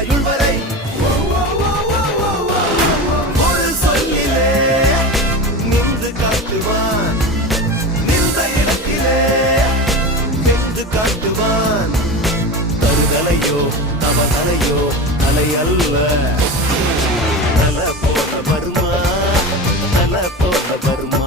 ஆயுள் வரை ஒரு சொல்லிலே நின்று காட்டுவான், நின்ற இடத்திலே நின்று காட்டுவான். தருதலையோ தவதலையோ தலை அல்ல, தல போல வருமா, தல போல வருமா.